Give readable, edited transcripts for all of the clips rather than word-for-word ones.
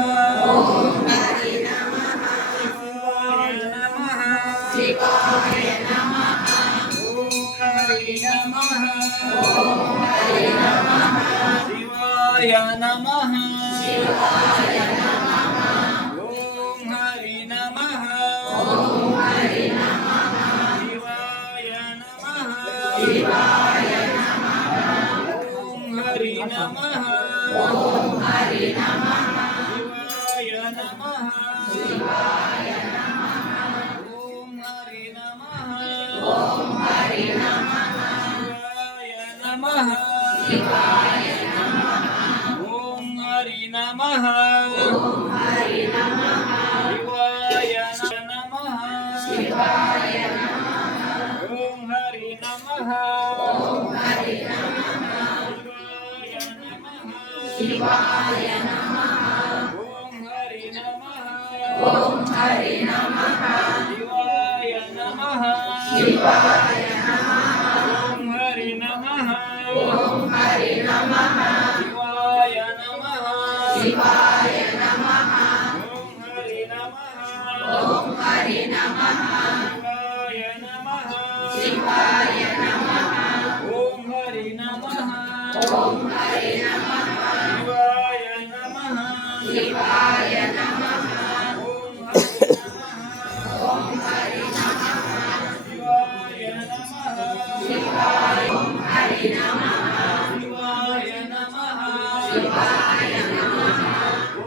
ಓಂ ಹರಿ ನಮಃ ಶಿವಾಯ ನಮಃ ಶಿವಾಯ ನಮಃ ಓಂ ಹರಿ ನಮಃ ಓಂ ಹರಿ ನಮಃ ಶಿವಾಯ ನಮಃ ಶಿವಾಯ ನಮಃ ಓಂ ಹರಿ ನಮಃ ಓಂ ಹರಿ ನಮಃ ಶಿವಾಯ ನಮಃ ಶಿವಾಯ ನಮಃ ಓಂ ಹರಿ ನಮಃ ಓಂ ಹರಿ ನಮಃ ಶಿವಾಯ ನಮಃ ಶಿವಾಯ ನಮಃ ಓಂ ಹರಿ ನಮಃ ಓಂ ಹರಿ ನಮಃ ಶಿವಾಯ ನಮಃ ಶಿವಾಯ ನಮಃ ಓಂ ಹರಿ ನಮಃ ಓಂ ಹರಿ ನಮಃ ಶಿವಾಯ ನಮಃ ಶಿವಾಯ ನಮಃ ಓಂ ಹರಿ ನಮಃ ಓಂ ಹರಿ ನಮಃ ಶಿವಾಯ ನಮಃ ಓಂ ಹರಿ ನಮಃ ಓಂ ಹರಿ ನಮಃ ಶಿವಾಯ ನಮಃ ಶಿವಾಯ ನಮಃ ಓಂ ಹರಿ ನಮಃ ಓಂ ಹರಿ ನಮಃ ಶಿವಾಯ ನಮಃ ಶಿವಾಯ ನಮಃ ಓಂ ಹರಿ ನಮಃ ಓಂ ಹರಿ ನಮಃ ಶಿವಾಯ ನಮಃ ಶಿವಾಯ ನಮಃ ಓಂ ಹರಿ ನಮಃ ಓಂ ಹರಿ ನಮಃ ಶಿವಾಯ ನಮಃ ಶಿವಾಯ ನಮಃ ಓಂ ಹರಿ ನಮಃ ಶಿವಾಯ ನಮಃ ಶಿವಾಯ ಓಂ ಹರಿ ನಮಃ ಶಿವಾಯ ನಮಃ ಶಿವಾಯ ನಮಃ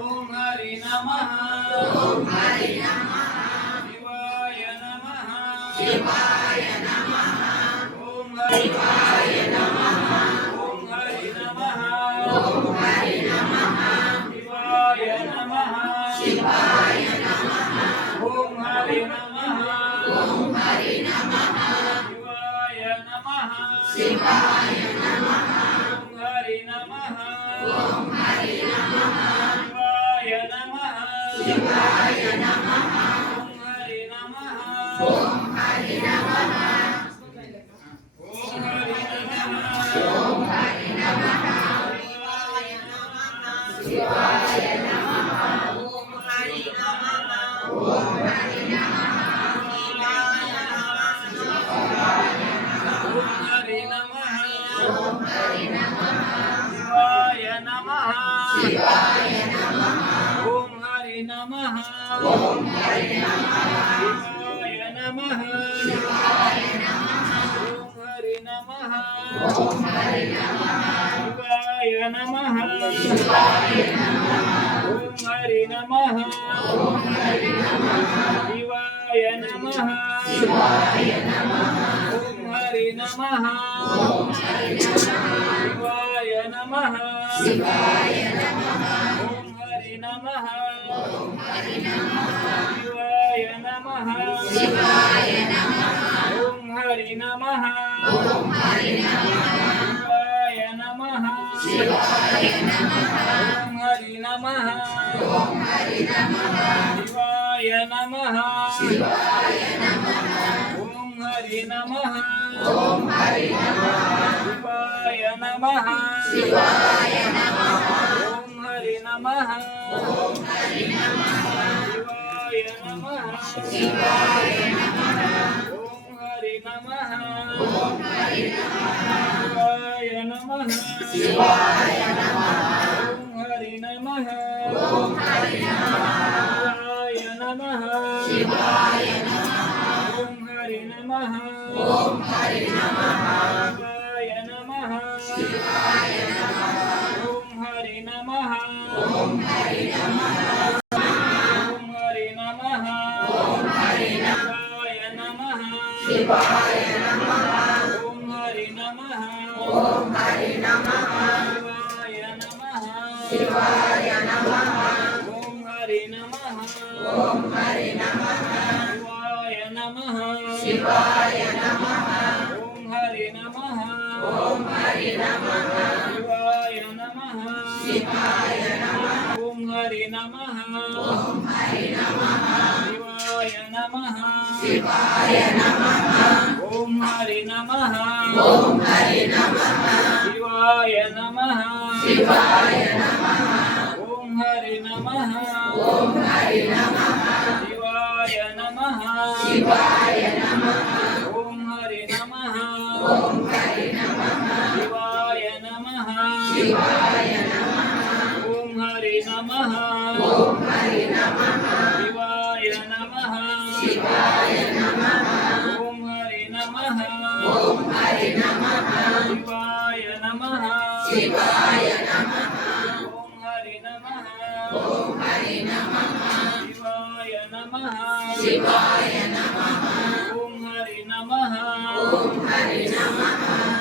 ಓಂ ಹರಿ ನಮಃ ಓಂ ಹರಿ ನಮಃ ಶಿವಾಯ ನಮಃ ಶಿವಾಯ ನಮಃ ಓಂ ಶಿವಾಯ ನಮಃ ಓಂ ಹರಿ ನಮಃ ಓಂ ಹರಿ ನಮಃ ಶಿವಾಯ ನಮಃ ಶಿವಾಯ ನಮಃ ಓಂ ಹರಿ ನಮಃ ಓಂ ಹರಿ ನಮಃ ಶಿವಾಯ ನಮಃ ಶಿವಾಯ ನಮಃ ಓಂ ಹರಿ ನಮಃ ಓಂ ಹರಿ ನಮಃ ಶಿವಾಯ ನಮಃ ಶಿವಾಯ ನಮಃ ಓಂ ಹರಿ ನಮಃ ಓಂ ಹರಿ ನಮಃ ಓಂ ಹರಿ ನಮಃ ಓಂ ಹರಿ ನಮಃ ಶಿವಾಯ ನಮಃ ಓಂ ಹರಿ ನಮಃ ಓಂ ಹರಿ ನಮಃ ಓಂ ಹರಿ ನಮಃ ಶಿವಾಯ ನಮಃ ಶಿವಾಯ ನಮಃ ಓಂ ಹರಿ ನಮಃ ಓಂ ಹರಿ ನಮಃ ಶಿವಾಯ ನಮಃ ಶಿವಾಯ ನಮಃ ಓಂ ಹರಿ ನಮಃ ಓಂ ಹರಿ ನಮಃ ಶಿವಾಯ ನಮಃ ಶಿವಾಯ ನಮಃ ಓಂ ಹರಿ ನಮಃ ಓಂ ಹರಿ ನಮಃ ಶಿವಾಯ ನಮಃ ಶಿವಾಯ ನಮಃ ಓಂ ಹರಿ ನಮಃ ಓಂ ಹರಿ ನಮಃ ಶಿವಾಯ ನಮಃ ಶಿವಾಯ ನಮಃ ಓಂ ಹರಿ ನಮಃ ಓಂ ಹರಿ ನಮಃ ಶಿವಾಯ ನಮಃ ಶಿವಾಯ ನಮಃ ಓಂ ಹರಿ ನಮಃ ಓಂ ಹರಿ ನಮಃ ಶಿವಾಯ ನಮಃ ಶಿವಾಯ ನಮಃ ಓಂ ಹರಿ ನಮಃ ಓಂ ಹರಿ ನಮಃ ಶಿವಾಯ ನಮಃ ಶಿವಾಯ ನಮಃ ಓಂ ಹರಿ ನಮಃ ಓಂ ಹರಿ ನಮಃ ಶಿವಾಯ ನಮಃ ಶಿವಾಯ ನಮಃ ಓಂ ಹರಿ ನಮಃ ಓಂ ಹರಿ ನಮಃ ಶಿವಾಯ ನಮಃ ಶಿವಾಯ ನಮಃ ಓಂ ಹರಿ ನಮಃ ಓಂ ಹರಿ ನಮಃ ಶಿವಾಯ ನಮಃ ಶಿವಾಯ ನಮಃ ಓಂ ಹರಿ ನಮಃ ಓಂ ಹರಿ ನಮಃ ಶಿವಾಯ ನಮಃ ಶಿವಾಯ ನಮಃ ಓಂ ಹರಿ ನಮಃ ಓಂ ಹರಿ ನಮಃ ಶಿವಾಯ ನಮಃ ಶಿವಾಯ ನಮಃ ಓಂ ಹರಿ ನಮಃ ಓಂ ಹರಿ ನಮಃ ಓಂ ಹರಿ ನಮಃ ಓಂ ಹರಿ ಶಿವಾಯ ನಮಃ ಶಿವಾಯ ನಮಃ ಓಂ ಹರಿ ನಮಃ ಓಂ ಹರಿ ನಮಃ ಶಿವಾಯ ನಮಃ ಶಿವಾಯ ನಮಃ ಓಂ ಹರಿ ನಮಃ ಓಂ ಹರಿ ನಮಃ ಶಿವಾಯ ನಮಃ ಶಿವಾಯ ನಮಃ ಓಂ ಹರಿ ನಮಃ ಓಂ ಹರಿ ನಮಃ ಶಿವಾಯ ನಮಃ ಶಿವಾಯ ನಮಃ ಓಂ ಹರಿ ನಮಃ ಓಂ ಹರಿ ನಮಃ ಶಿವಾಯ ನಮಃ ಶಿವಾಯ ನಮಃ ಓಂ ಹರಿ ನಮಃ ಓಂ ಹರಿ ನಮಃ ಶಿವಾಯ ನಮಃ ಶಿವಾಯ ನಮಃ ಓಂ ಹರಿ ನಮಃ नमः ओम हरि नमः शिवाय नमः शिवाय नमः ओम हरि नमः ओम हरि नमः शिवाय नमः शिवाय नमः ओम हरि नमः ओम हरि नमः शिवाय नमः शिवाय नमः ओम हरि नमः ओम हरि नमः शिवाय नमः शिवाय नमः ओम हरि नमः ओम हरि नमः शिवाय नमः शिवाय नमः ओम हरि नमः ओम हरि नमः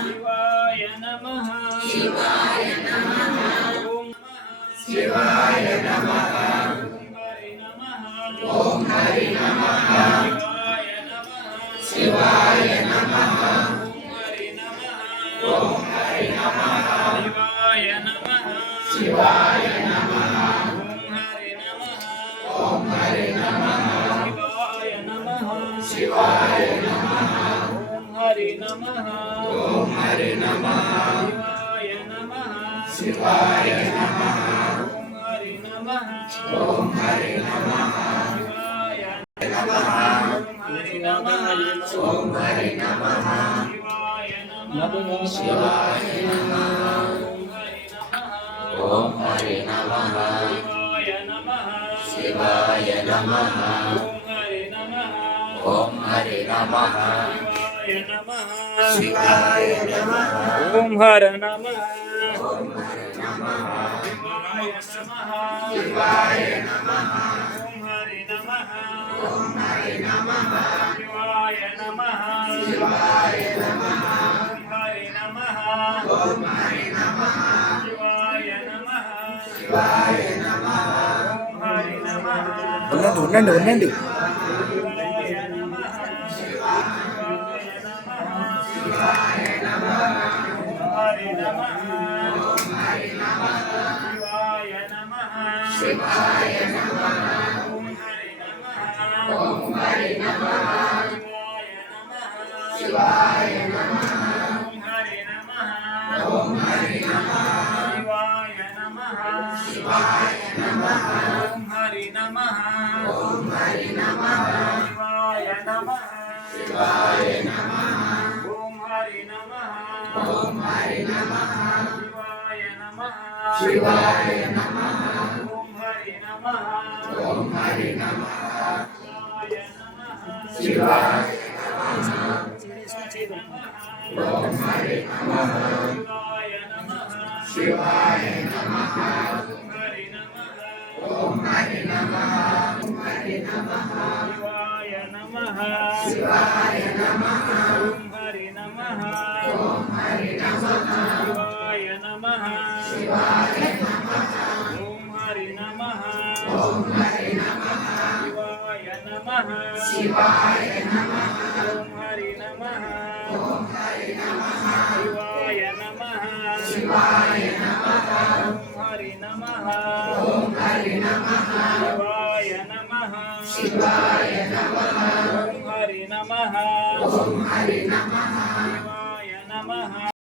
शिवाय नमः शिवाय नमः ओम शिवाय नमः ओम हरि नमः शिवाय नमः ओम हरि नमः शिवाय नमः शिवाय नमः ओम हरि नमः शिवाय नमः शिवाय नमः ओम हरि नमः ओम हरि नमः शिवाय नमः शिवाय नमः ओम हरि नमः ओम हरि नमः शिवाय नमः ओम हरि नमः ओम हरि नमः शिवाय नमः शिवाय नमः ओम हरि नमः शिवाय नमः ओम हरि नमः शिवाय नमः ओम हर नमः ओम हरि नमः शिवाय नमः ओम हरि नमः ओम हरि नमः शिवाय नमः शिवाय नमः ओम हरि नमः ओम हरि नमः शिवाय नमः शिवाय नमः ओम हरि नमः ఉండండి शिवाय नमः शिवाय नमः शिवाय नमः ओम हरि नमः ओम हरि नमः शिवाय नमः शिवाय नमः ओम हरि नमः ओम हरि नमः शिवाय नमः ओम हरि नमः ओम हरि नमः शिवाय नमः शिवाय नमः ओम हरि नमः ओम हरि नमः शिवाय नमः शिवाय नमः ओम हरि नमः ओम हरि नमः शिवाय नमः शिवाय नमः ओम हरि नमः ओम हरि नमः शिवाय नमः ओम हरि नमः शिवाय नमः शिवाय नमः ओम हरि नमः ओम हरि नमः ओम हरि नमः शिवाय नमः शिवाय नमः ओम हरि नमः ओम हरि नमः शिवाय नमः शिवाय नमः ओम हरि नमः ओम हरि नमः शिवाय नमः शिवाय नमः ओम हरि नमः ओम हरि नमः शिवाय नमः शिवाय नमः ओम हरि नमः ओम हरि नमः शिवाय नमः शिवाय नमः ओम हरि नमः ओम हरि नमः